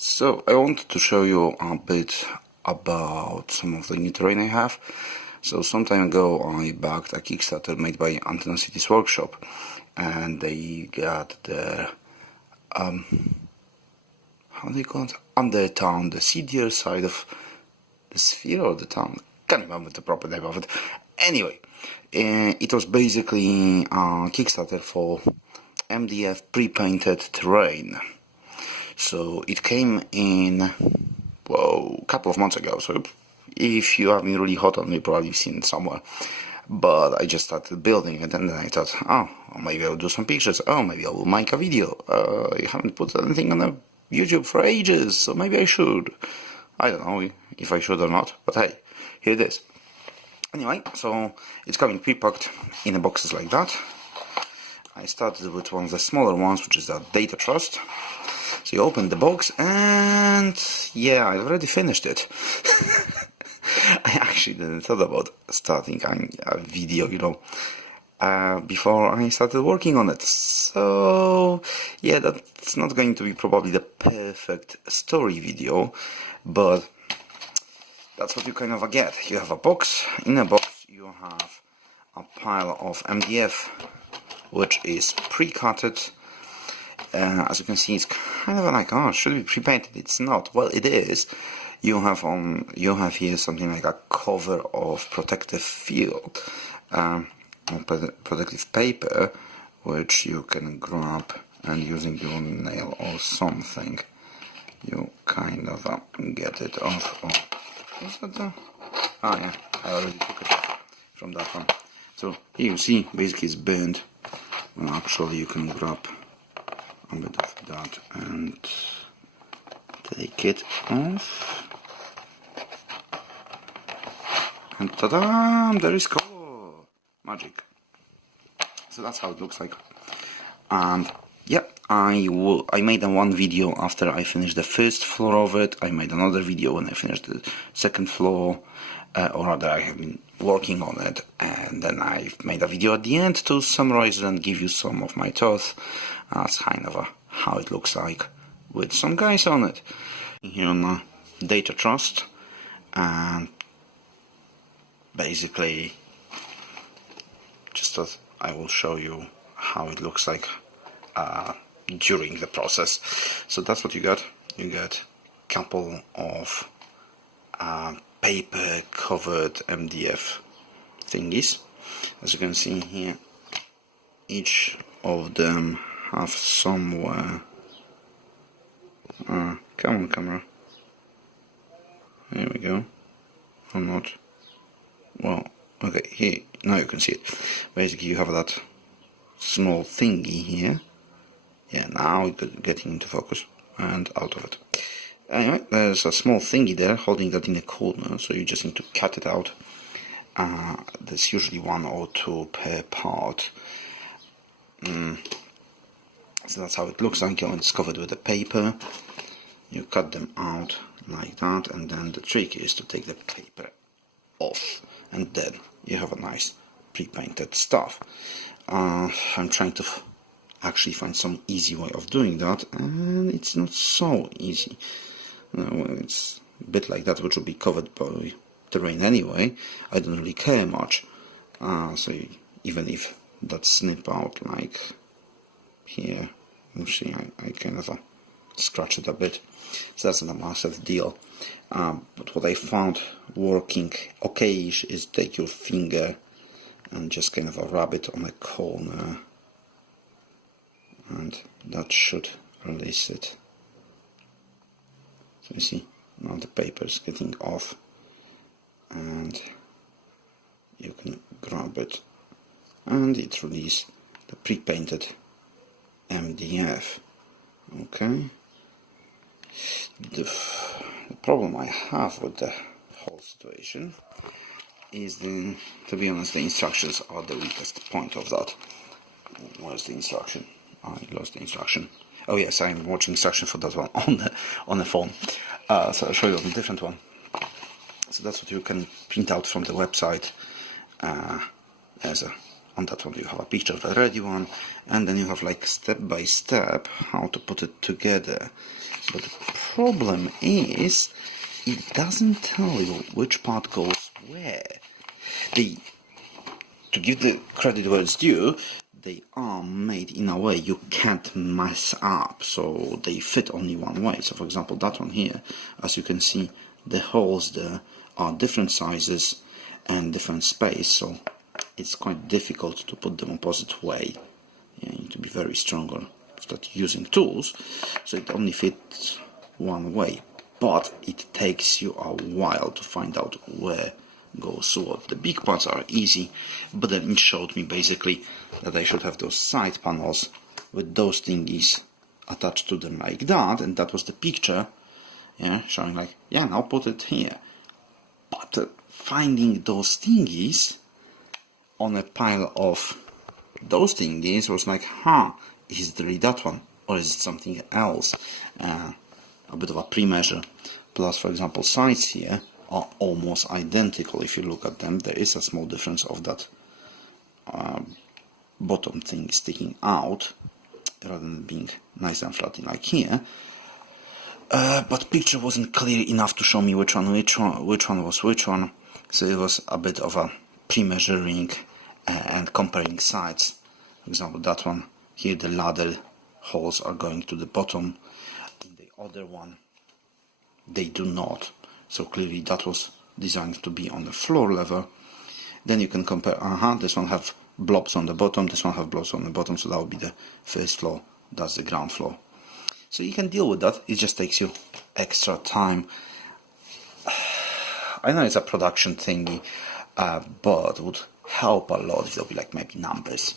So I wanted to show you a bit about some of the new terrain I have. So some time ago I backed a Kickstarter made by Antenocities Workshop, and they got the how do they call it? Undertown, the seedier side of the sphere or the town. Can't remember the proper name of it. Anyway, it was basically a Kickstarter for MDF pre-painted terrain. So it came in, a couple of months ago. So if you have been really hot on me, probably seen it somewhere. But I just started building it, and then I thought, oh, maybe I'll do some pictures. Oh, maybe I will make a video. I haven't put anything on YouTube for ages, so maybe I should. I don't know if I should or not, but hey, here it is. Anyway, so it's coming pre-packed in the boxes like that. I started with one of the smaller ones, which is the Data Trust. So you open the box, and yeah, I already finished it. I actually didn't thought about starting a video, before I started working on it. So yeah, that's not going to be probably the perfect story video, but that's what you kind of get. You have a box. In a box you have a pile of MDF, which is pre-cutted. As you can see, it's kind of like, oh, should be pre-painted. It's not. Well, it is. You have here something like a cover of protective field, protective paper, which you can grab, and using your nail or something, you kind of get it off. Oh, is that the? Oh yeah, I already took it off from that one. So here you see, basically it's burned. Well, actually, you can grab a bit of that and take it off, and ta-da! There is color! Magic! So that's how it looks like. And yeah, I made one video after I finished the first floor of it. I made another video when I finished the second floor, or rather I have been working on it, and then I made a video at the end to summarize it and give you some of my thoughts. That's kind of how it looks like with some guys on it. Here on the Data Trust, and basically just thought I will show you how it looks like during the process. So that's what you got. You get a couple of paper covered MDF thingies. As you can see here, each of them have somewhere. Come on, camera. There we go. Or not. Well, okay, here, now you can see it. Basically, you have that small thingy here. Yeah, now it's getting into focus and out of it. Anyway, there's a small thingy there holding that in a corner, so you just need to cut it out. There's usually 1 or 2 per part. So that's how it looks like when it's covered with the paper. You cut them out like that, and then the trick is to take the paper off, and then you have a nice pre-painted stuff. I'm trying to actually find some easy way of doing that, and it's not so easy. It's a bit like that, which will be covered by terrain anyway. I don't really care much. So even if that snip out like here, you see I kind of scratch it a bit, so that's not a massive deal. But what I found working okay-ish is take your finger and just kind of rub it on a corner, and that should release it. So you see, now the paper is getting off, and you can grab it, and it releases the pre-painted MDF. Okay. The problem I have with the whole situation is to be honest, the instructions are the weakest point of that. Where's the instruction? I lost the instruction. Oh yes, I'm watching instruction for that one on the phone. So I'll show you a different one. So that's what you can print out from the website as on that one you have a picture of the ready one, and then you have like step by step how to put it together. But the problem is it doesn't tell you which part goes where. To give the credit where it's due, they are made in a way you can't mess up, so they fit only one way. So for example, that one here, as you can see, the holes there are different sizes and different space, so it's quite difficult to put them opposite way. You need to be very strong or start using tools, so it only fits one way, but it takes you a while to find out where goes what. The big parts are easy, but then it showed me basically that I should have those side panels with those thingies attached to them like that, and that was the picture, yeah, showing like, yeah, now put it here. But finding those thingies on a pile of those thingies was like, is it really that one, or is it something else? A bit of a pre-measure. Plus, for example, sides here are almost identical. If you look at them, there is a small difference of that bottom thing sticking out rather than being nice and flat like here. But picture wasn't clear enough to show me which one was which one. So it was a bit of a pre-measuring and comparing sides. For example, that one here, the ladder holes are going to the bottom. The other one, they do not. So clearly that was designed to be on the floor level. Then you can compare, this one have blobs on the bottom, this one have blobs on the bottom, so that would be the first floor, that's the ground floor. So you can deal with that, it just takes you extra time. I know it's a production thingy, but would help a lot if there'll be like maybe numbers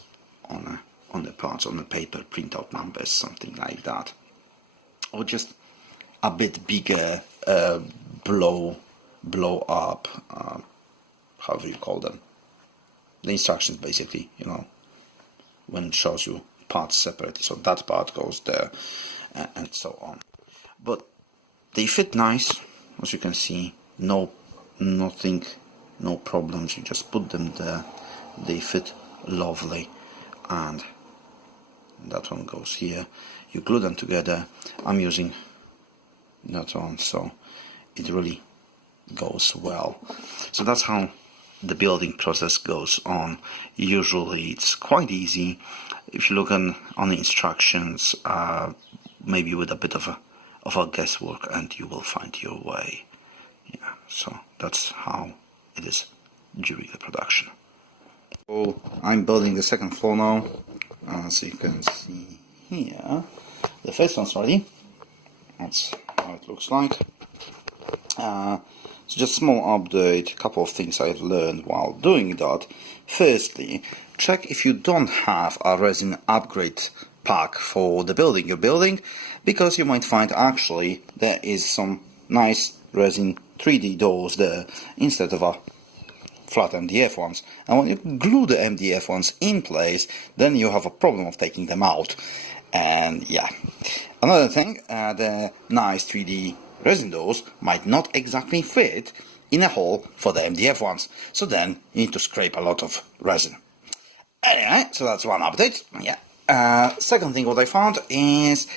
on the parts, on the paper, print out numbers, something like that. Or just a bit bigger blow up, however you call them. The instructions basically, you know, when it shows you parts separated, so that part goes there, and so on. But they fit nice, as you can see, nothing, no problems, you just put them there, they fit lovely, and that one goes here, you glue them together. I'm using that one, so it really goes well. So that's how the building process goes on. Usually it's quite easy. If you look on the instructions, maybe with a bit of a guesswork, and you will find your way. Yeah, so that's how it is during the production. So I'm building the second floor now. So you can see here, the first one's ready. That's how it looks like. So just a small update, a couple of things I've learned while doing that. Firstly, check if you don't have a resin upgrade pack for the building you're building, because you might find actually there is some nice resin 3D doors there instead of a flat MDF ones, and when you glue the MDF ones in place, then you have a problem of taking them out. And yeah, another thing, the nice 3D resin doors might not exactly fit in a hole for the MDF ones, so then you need to scrape a lot of resin. Anyway, so that's one update. Yeah. Second thing what I found is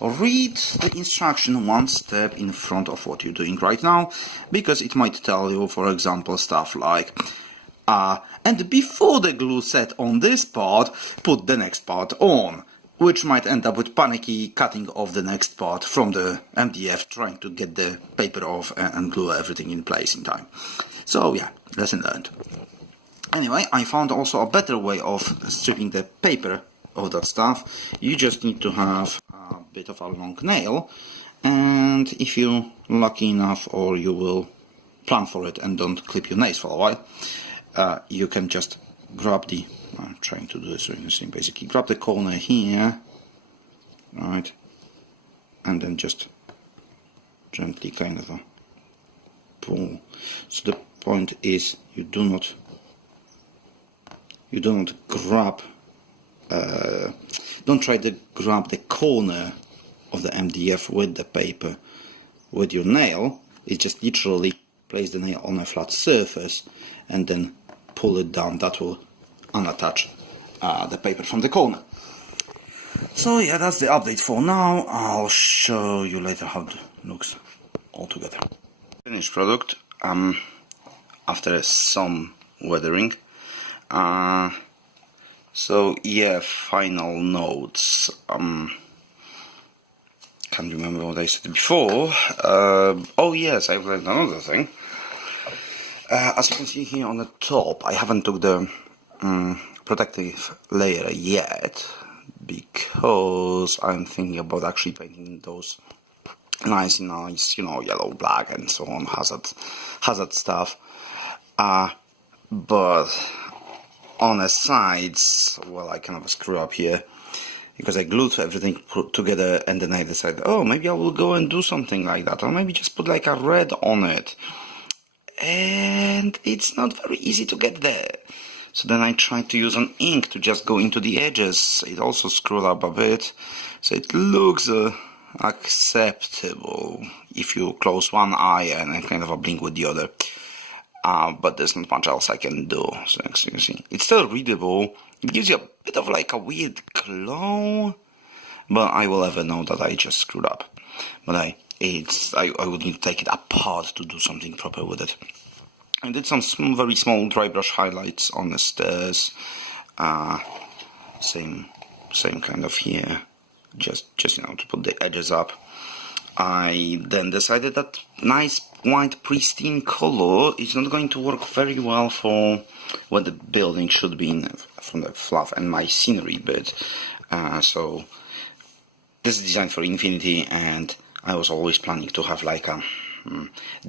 read the instruction one step in front of what you're doing right now, because it might tell you, for example, stuff like and before the glue set on this part, put the next part on, which might end up with panicky cutting off the next part from the MDF, trying to get the paper off and glue everything in place in time. So yeah, lesson learned. Anyway, I found also a better way of stripping the paper of that stuff. You just need to have a bit of a long nail, and if you're lucky enough, or you will plan for it and don't clip your nails for a while, you can just grab the, I'm trying to do this so you can see, basically grab the corner here, right, and then just gently kind of pull. So the point is, you do not grab, don't try to grab the corner of the MDF with the paper with your nail. It's just literally place the nail on a flat surface and then pull it down. That will unattach the paper from the corner. So yeah, that's the update for now. I'll show you later how it looks all together. Finished product after some weathering. So yeah, final notes. Can't remember what I said before. Oh yes, I've learned another thing. As you can see here on the top, I haven't took the protective layer yet, because I'm thinking about actually painting those nice, yellow, black, and so on, hazard stuff. But on the sides, well, I kind of screw up here, because I glued everything put together, and then I decided, oh, maybe I will go and do something like that, or maybe just put like a red on it. And it's not very easy to get there. So then I tried to use an ink to just go into the edges. It also screwed up a bit, so it looks acceptable if you close one eye and kind of a blink with the other. But there's not much else I can do. So as you can see, it's still readable. It gives you a bit of like a weird glow, but I will ever know that I just screwed up. But I would need to take it apart to do something proper with it. I did some very small dry brush highlights on the stairs. Same kind of here. Just to put the edges up. I then decided that nice white pristine color is not going to work very well for what the building should be in, from the fluff and my scenery bit. So this is designed for Infinity, and I was always planning to have like a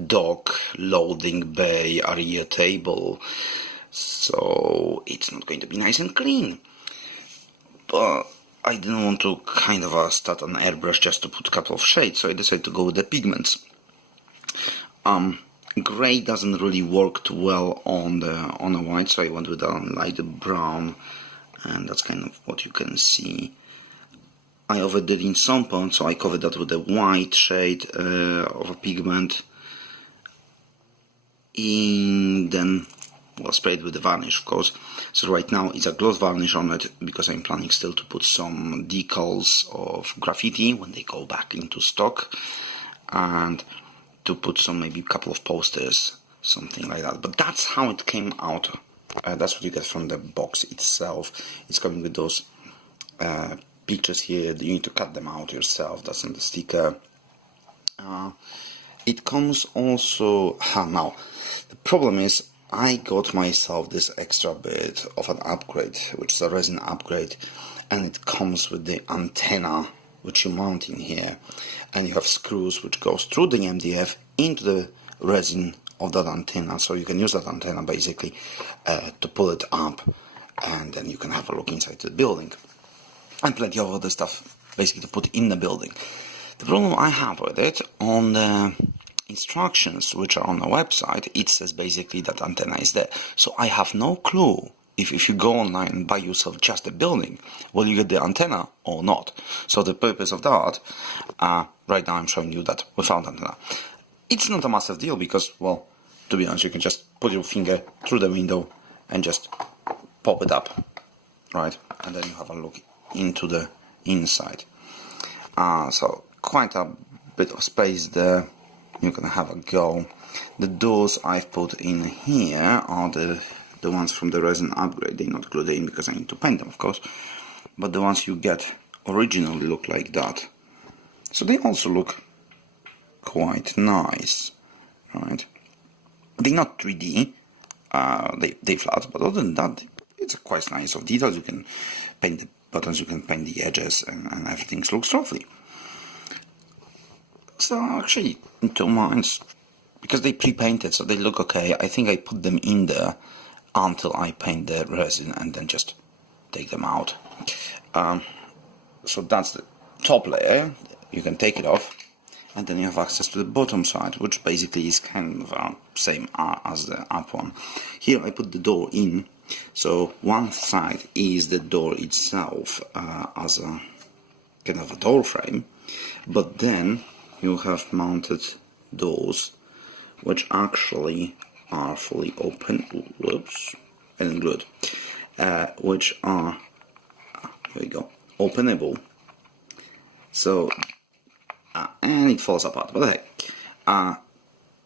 dock, loading bay, area table, so it's not going to be nice and clean. But I didn't want to kind of start an airbrush just to put a couple of shades, so I decided to go with the pigments. Grey doesn't really work too well on the white, so I went with a light brown, and that's kind of what you can see. I overdid in some points, so I covered that with a white shade of a pigment, and then sprayed with the varnish, of course. So right now it's a gloss varnish on it, because I'm planning still to put some decals of graffiti when they go back into stock, and to put some, maybe a couple of posters, something like that. But that's how it came out. That's what you get from the box itself. It's coming with those pictures here. You need to cut them out yourself. That's on the sticker. It comes also. Now the problem is, I got myself this extra bit of an upgrade, which is a resin upgrade, and it comes with the antenna which you mount in here, and you have screws which goes through the MDF into the resin of that antenna, so you can use that antenna basically to pull it up, and then you can have a look inside the building, and plenty of other stuff basically to put in the building. The problem I have with it, on the instructions which are on the website, it says basically that antenna is there, so I have no clue if you go online and buy yourself just a building, will you get the antenna or not. So the purpose of that, right now I'm showing you that without antenna. It's not a massive deal, because, well, to be honest, you can just put your finger through the window and just pop it up, right, and then you have a look into the inside. So quite a bit of space there. You can have a go. The doors I've put in here are the ones from the resin upgrade. They're not glued in because I need to paint them, of course, but the ones you get originally look like that. So they also look quite nice, right? They're not 3D, they flat, but other than that, it's quite nice of details. You can paint the buttons, you can paint the edges, and everything looks lovely. So actually, in 2 minds, because they pre-painted, so they look okay. I think I put them in there until I paint the resin and then just take them out. So that's the top layer. You can take it off, and then you have access to the bottom side, which basically is kind of same as the up one. Here I put the door in, so one side is the door itself as a kind of a door frame, but then you have mounted doors which actually are fully open, whoops, and glued, which are, here we go, openable. So, and it falls apart, but hey.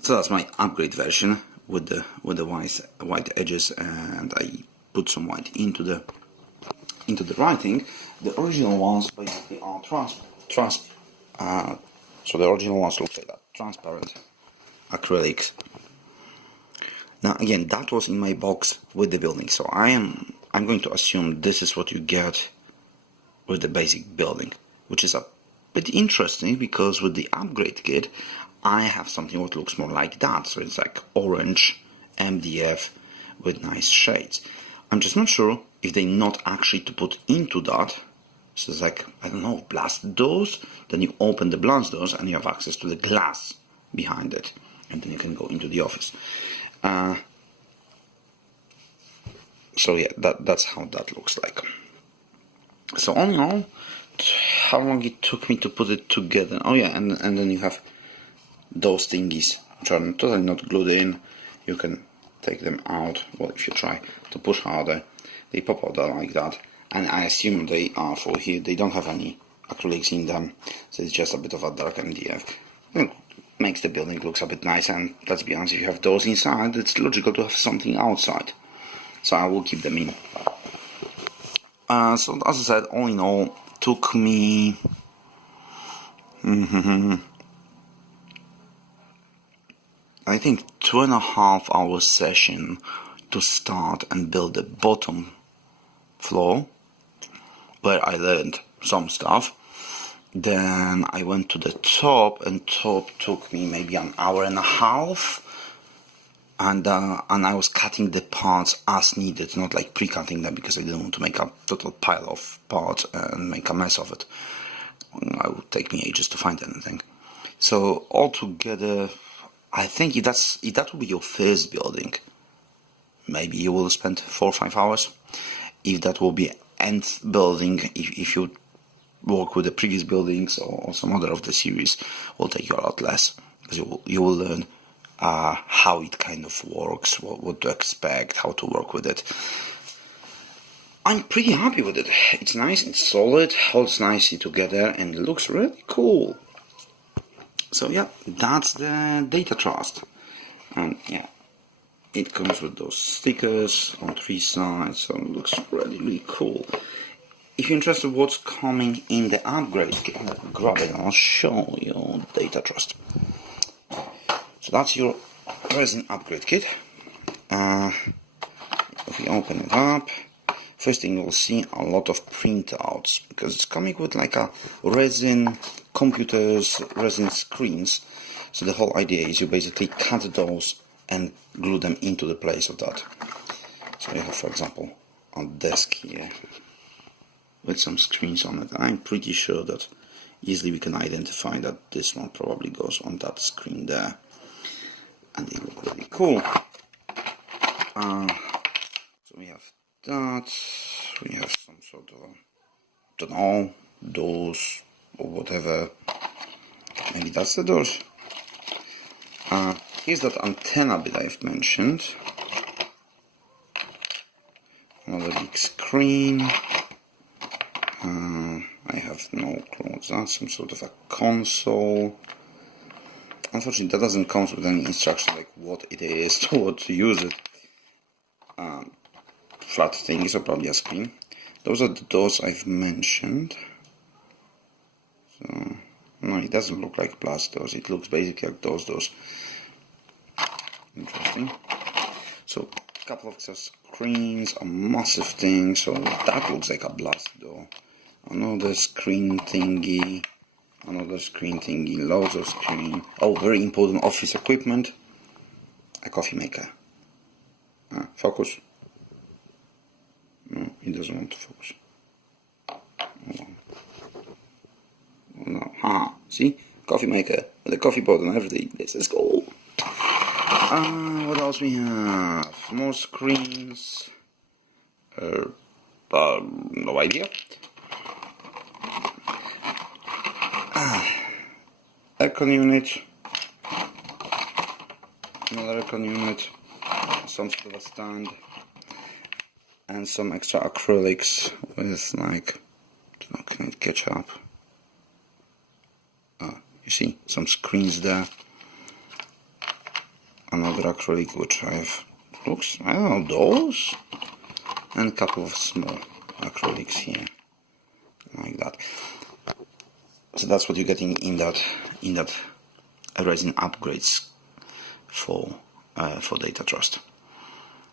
So that's my upgrade version with the white edges, and I put some white into the writing. The original ones basically are so the original ones look like that, transparent acrylics. Now again, that was in my box with the building, so I'm going to assume this is what you get with the basic building, which is a bit interesting because with the upgrade kit I have something what looks more like that. So it's like orange MDF with nice shades. I'm just not sure if they not actually to put into that. So it's like, I don't know, blast doors. Then you open the blast doors and you have access to the glass behind it, and then you can go into the office. So yeah, that's how that looks like. So all in all, how long it took me to put it together. Oh yeah, and then you have those thingies which are totally not glued in. You can take them out. Well, if you try to push harder, they pop out like that. And I assume they are for here. They don't have any acrylics in them, so it's just a bit of a dark MDF. It makes the building looks a bit nice, and let's be honest, if you have those inside, it's logical to have something outside. So I will keep them in. So as I said, all in all, took me I think 2.5 hour session to start and build the bottom floor, where I learned some stuff. Then I went to the top, and top took me maybe an hour and a half, and I was cutting the parts as needed, not like pre-cutting them, because I didn't want to make a total pile of parts and make a mess of it. It would take me ages to find anything. So altogether, I think if that will be your first building, maybe you will spend 4 or 5 hours. If that will be nth building, if you work with the previous buildings or some other of the series, will take you a lot less, because you will learn how it kind of works, what to expect, how to work with it. I'm pretty happy with it. It's nice, it's solid, holds nicely together, and it looks really cool. So yeah, that's the Data Trust. And yeah, it comes with those stickers on 3 sides, so it looks really cool. If you're interested what's coming in the upgrade kit, grab it and I'll show you Data Trust. So that's your resin upgrade kit. If we open it up, first thing you'll see a lot of printouts, because it's coming with like a resin computers, resin screens. So the whole idea is you basically cut those and glue them into the place of that. So you have, for example, a desk here with some screens on it. I'm pretty sure that easily we can identify that this one probably goes on that screen there, and they look really cool. So we have that, we have some sort of, don't know, doors or whatever. Maybe that's the doors. Here's that antenna bit I've mentioned. Another big screen. I have no clue what's that. Some sort of a console. Unfortunately, that doesn't come with any instruction like what it is, to what to use it. Flat things are probably a screen. Those are the doors I've mentioned. So no, it doesn't look like blast doors. It looks basically like those doors. Interesting. So a couple of screens, a massive thing. So that looks like a blast door. Another screen thingy. Another screen thingy. Loads of screen. Oh, very important office equipment. A coffee maker. Focus. No, it doesn't want to focus. No, see? Coffee maker with a coffee pot and everything. This is cool. What else we have? More screens. No idea. Aircon unit. Another aircon unit. Some sort of a stand. and some extra acrylics with like, can it catch up? You see some screens there. Another acrylic which I've looks, I don't know, those, and a couple of small acrylics here, like that. So that's what you're getting in that resin upgrades for Data Trust.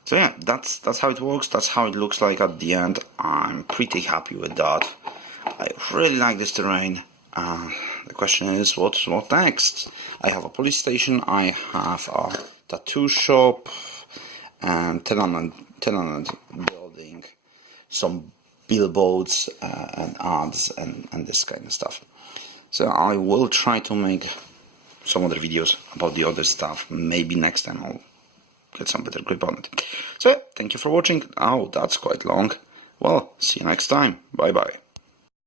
So yeah, that's how it works. That's how it looks like at the end. I'm pretty happy with that. I really like this terrain. The question is, what next? I have a police station, I have a tattoo shop, and tenement building, some billboards and ads and this kind of stuff. So I will try to make some other videos about the other stuff. Maybe next time I'll get some better grip on it. So thank you for watching. Oh, that's quite long. Well, see you next time. Bye bye.